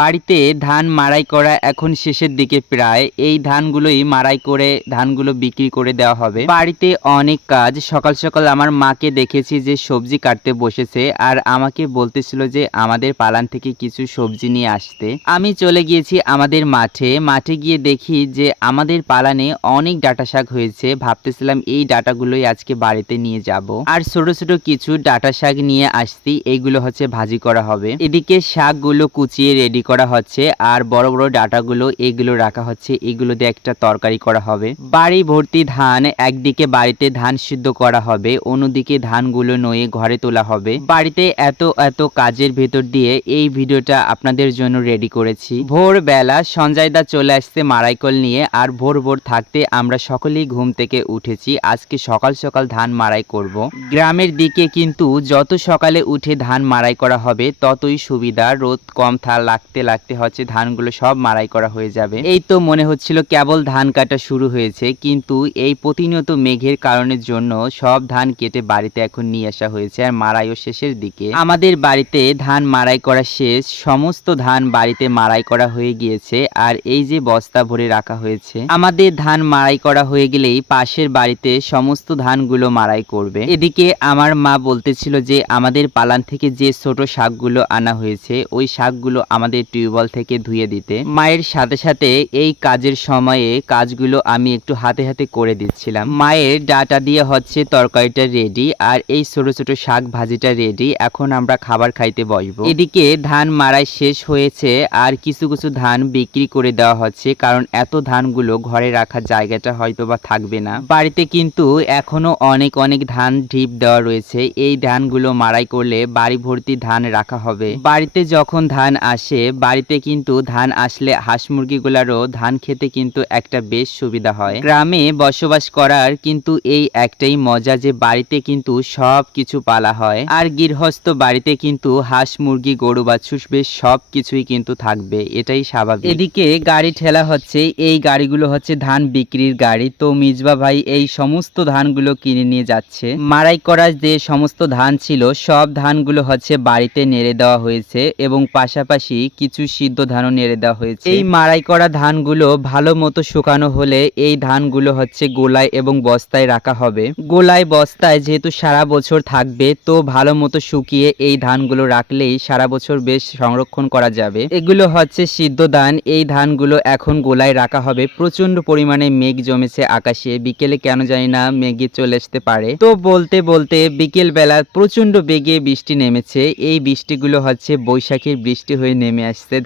বাড়িতে ধান মাড়াই করা এখন শেষের দিকে প্রায়। এই ধানগুলোই মাড়াই করে ধানগুলো বিক্রি করে দেওয়া হবে। বাড়িতে অনেক কাজ। সকাল সকাল আমার মাকে দেখেছি যে সবজি কাটতে বসেছে আর আমাকে বলতেছিল যে আমাদের পালান থেকে কিছু সবজি নিয়ে আসতে। আমি চলে গিয়েছি আমাদের মাঠে গিয়ে দেখি যে আমাদের পালানে অনেক ডাঁটা শাক হয়েছে। ভাবতেছিলাম এই ডাঁটাগুলোই আজকে বাড়িতে নিয়ে যাব। আর ছোট ছোট কিছু ডাঁটা শাক নিয়ে আসছি, এইগুলো হচ্ছে ভাজি করা হবে। এদিকে শাকগুলো কুচিয়ে রেডি করা হচ্ছে আর বড় বড় ডাঁটাগুলো এগুলো রাখা হচ্ছে, এগুলো দিয়ে একটা তরকারি করা হবে। বাড়ি ভর্তি ধান, একদিকে বাড়িতে ধান সিদ্ধ করা হবে, অন্যদিকে ধানগুলো নয়ে ঘরে তোলা হবে। বাড়িতে এত এত কাজের ভেতর দিয়ে এই ভিডিওটা আপনাদের জন্য রেডি করেছি। ভোরবেলা সঞ্জয়দা চলে আসছে মাড়াইকল নিয়ে আর ভোর ভোর থাকতে আমরা সকলেই ঘুম থেকে উঠেছি। আজকে সকাল সকাল ধান মাড়াই করব। গ্রামের দিকে কিন্তু যত সকালে উঠে ধান মাড়াই করা হবে ততই সুবিধা। রোদ কম লাগতে লাগতে হচ্ছে ধানগুলো সব মাড়াই করা হয়ে যাবে। এই তো মনে হচ্ছিল কেবল ধান কাটা শুরু হয়েছে, কিন্তু এই প্রতিনিয়ত মেঘের কারণের জন্য সব ধান কেটে বাড়িতে এখন নিয়ে আসা হয়েছে আর মাড়াইও শেষের দিকে। আমাদের বাড়িতে ধান মাড়াই করা শেষ, সমস্ত ধান বাড়িতে মাড়াই করা হয়ে গিয়েছে আর এই যে বস্তা ভরে রাখা হয়েছে। আমাদের ধান মাড়াই করা হয়ে গেলেই পাশের বাড়িতে সমস্ত ধানগুলো মাড়াই করবে। এদিকে আমার মা বলতেছিল যে আমাদের পালান থেকে যে ছোট শাকগুলো আনা হয়েছে ওই শাকগুলো আমাদের টিউবওয়েল থেকে ধুয়ে দিতে। মায়ের সাথে সাথে এই কাজের সময়ে কাজগুলো আমি একটু হাতে হাতে করে দিচ্ছিলাম। মায়ের ডাটা দিয়ে হচ্ছে তরকারিটা রেডি আর এই ছোট ছোট শাক ভাজিটা রেডি। এখন আমরা খাবার খাইতে বসবো। এদিকে ধান মাড়াই শেষ হয়েছে আর কিছু কিছু ধান বিক্রি করে দেওয়া হচ্ছে, কারণ এত ধানগুলো ঘরে রাখার জায়গাটা হয়তো বা থাকবে না। বাড়িতে কিন্তু এখনো অনেক অনেক ধান ঢিপ দেওয়া রয়েছে। এই ধানগুলো মাড়াই করলে বাড়ি ভর্তি ধান রাখা হবে। বাড়িতে যখন ধান আসে, বাড়িতে কিন্তু ধান আসলে হাঁস মুরগিগুলারও ধান খেতে কিন্তু একটা বেশ সুবিধা হয়। গ্রামে বসবাস করার কিন্তু এই একটাই মজা যে বাড়িতে কিন্তু সব কিছু পালা হয় আর গৃহস্থ বাড়িতে কিন্তু হাঁস মুরগি গরু বাছুর বেশ সব কিছুই কিন্তু থাকবে, এটাই স্বাভাবিক। এদিকে গাড়ি ঠেলা হচ্ছে, এই গাড়িগুলো হচ্ছে ধান বিক্রির গাড়ি। তো মিজবা ভাই এই সমস্ত ধানগুলো কিনে নিয়ে যাচ্ছে। মাড়াই করা যে সমস্ত ধান ছিল সব ধানগুলো হচ্ছে বাড়িতে নেড়ে দেওয়া হয়েছে এবং পাশাপাশি কিছু সিদ্ধ ধানও নেড়ে দেওয়া হয়েছে। এই মাড়াই করা ধানগুলো ভালো মতো শুকানো হলে এই ধানগুলো হচ্ছে গোলায় এবং বস্তায় রাখা হবে। গোলায় বস্তায় যেহেতু সারা বছর থাকবে, তো ভালো মতো শুকিয়ে এই ধানগুলো রাখলেই সারা বছর বেশ সংরক্ষণ করা যাবে। এগুলো হচ্ছে সিদ্ধ ধান। এই ধানগুলো এখন গোলায় রাখা হবে। প্রচন্ড পরিমাণে মেঘ জমেছে আকাশে, বিকেলে কেন জানি না মেঘে চলে আসতে পারে। তো বলতে বলতে বিকেল বেলা প্রচন্ড বেগে বৃষ্টি নেমেছে। এই বৃষ্টিগুলো হচ্ছে বৈশাখীর বৃষ্টি হয়ে নেমে আসছে।